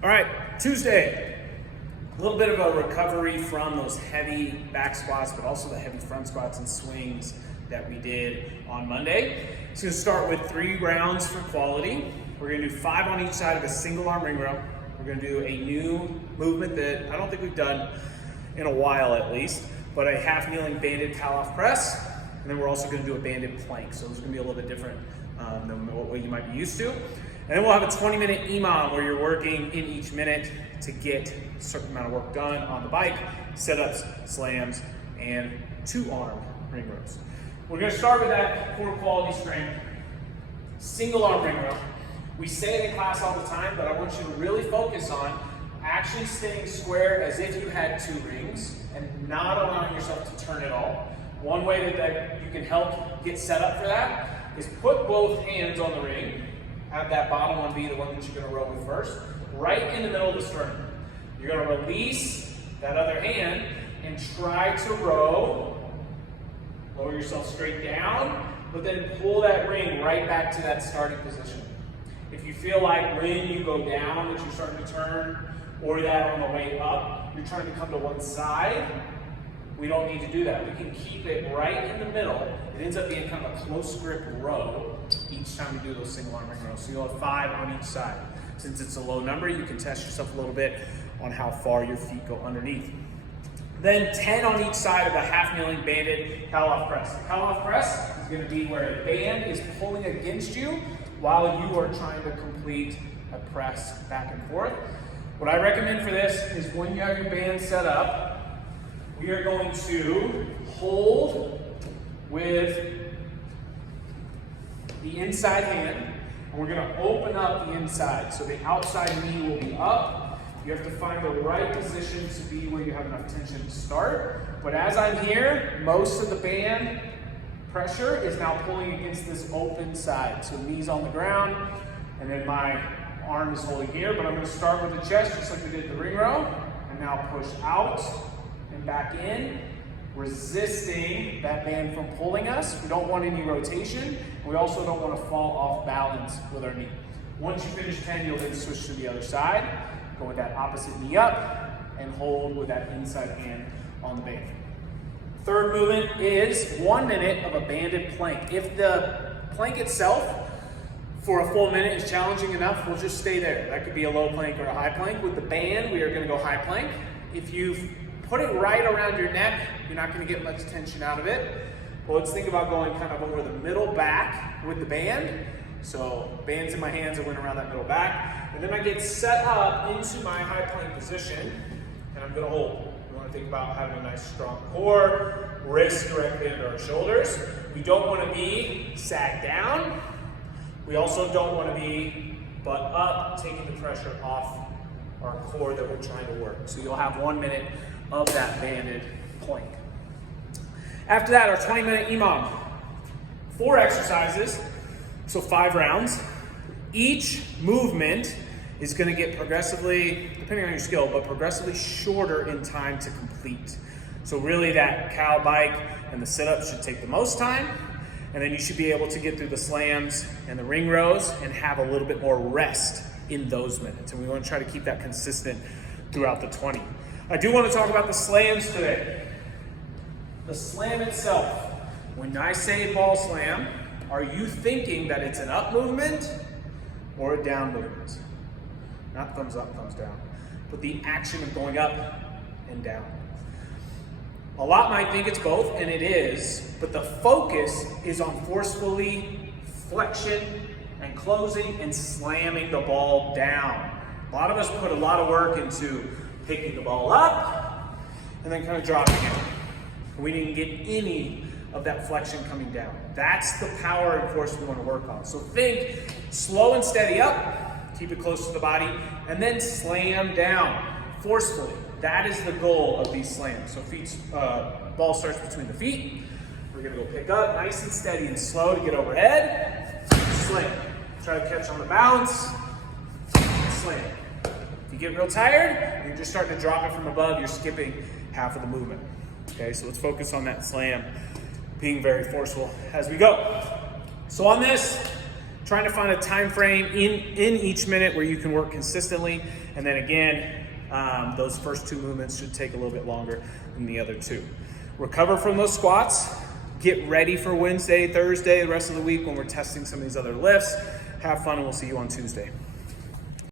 All right, Tuesday. A little bit of a recovery from those heavy back squats, but also the heavy front squats and swings that we did on Monday. So we're gonna start with 3 rounds for quality. We're gonna do 5 on each side of a single arm ring row. We're gonna do a new movement that I don't think we've done in a while at least, but a half kneeling banded Kal-off press. And then we're also gonna do a banded plank. So it's gonna be a little bit different than what you might be used to. And then we'll have a 20-minute EMOM where you're working in each minute to get a certain amount of work done on the bike, sit-ups, slams, and 2-arm ring rows. We're gonna start with that core quality strength. Single arm ring row. We say it in class all the time, but I want you to really focus on actually staying square as if you had 2 rings and not allowing yourself to turn at all. One way that you can help get set up for that is put both hands on the ring. Have that bottom one be the one that you're gonna row with first, right in the middle of the sternum. You're gonna release that other hand and try to row. Lower yourself straight down, but then pull that ring right back to that starting position. If you feel like when you go down that you're starting to turn, or that on the way up, you're trying to come to one side, we don't need to do that. We can keep it right in the middle. It ends up being kind of a close grip row each time you do those single arm ring rows. So you'll have 5 on each side. Since it's a low number, you can test yourself a little bit on how far your feet go underneath. Then 10 on each side of a half kneeling banded Kal-off press. The Kal-off press is going to be where a band is pulling against you while you are trying to complete a press back and forth. What I recommend for this is when you have your band set up, we are going to hold with the inside hand, and we're going to open up the inside. So the outside knee will be up. You have to find the right position to be where you have enough tension to start. But as I'm here, most of the band pressure is now pulling against this open side. So knees on the ground, and then my arm is holding here. But I'm going to start with the chest, just like we did the ring row, and now push out and back in, resisting that band from pulling us. We don't want any rotation. We also don't want to fall off balance with our knee. Once you finish 10, you'll then switch to the other side. Go with that opposite knee up and hold with that inside hand on the band. Third movement is 1 minute of a banded plank. If the plank itself for a full minute is challenging enough, we'll just stay there. That could be a low plank or a high plank. With the band, we are going to go high plank. If you put it right around your neck, you're not going to get much tension out of it. Well, let's think about going kind of over the middle back with the band. So band's in my hands, I went around that middle back. And then I get set up into my high plank position, and I'm going to hold. We want to think about having a nice strong core, wrists directly under our shoulders. We don't want to be sag down. We also don't want to be butt up, taking the pressure off our core that we're trying to work. So you'll have 1 minute of that banded plank. After that, our 20-minute EMOM. 4 exercises, so 5 rounds. Each movement is going to get progressively, depending on your skill, but progressively shorter in time to complete. So really that cow bike and the sit-up should take the most time, and then you should be able to get through the slams and the ring rows and have a little bit more rest in those minutes. And we want to try to keep that consistent throughout the 20. I do want to talk about the slams today. The slam itself, when I say ball slam, are you thinking that it's an up movement or a down movement? Not thumbs up, thumbs down, but the action of going up and down. A lot might think it's both, and it is, but the focus is on forcefully flexion and closing and slamming the ball down. A lot of us put a lot of work into picking the ball up and then kind of dropping it. We didn't get any of that flexion coming down. That's the power and force we want to work on. So think slow and steady up, keep it close to the body, and then slam down forcefully. That is the goal of these slams. So ball starts between the feet. We're gonna go pick up nice and steady and slow to get overhead. Slam. Try to catch on the bounce. Slam. If you get real tired, and you're just starting to drop it from above, you're skipping half of the movement. Okay, so let's focus on that slam being very forceful as we go. So on this, trying to find a time frame in each minute where you can work consistently. And then again, those first 2 movements should take a little bit longer than the other 2. Recover from those squats. Get ready for Wednesday, Thursday, the rest of the week when we're testing some of these other lifts. Have fun, and we'll see you on Tuesday.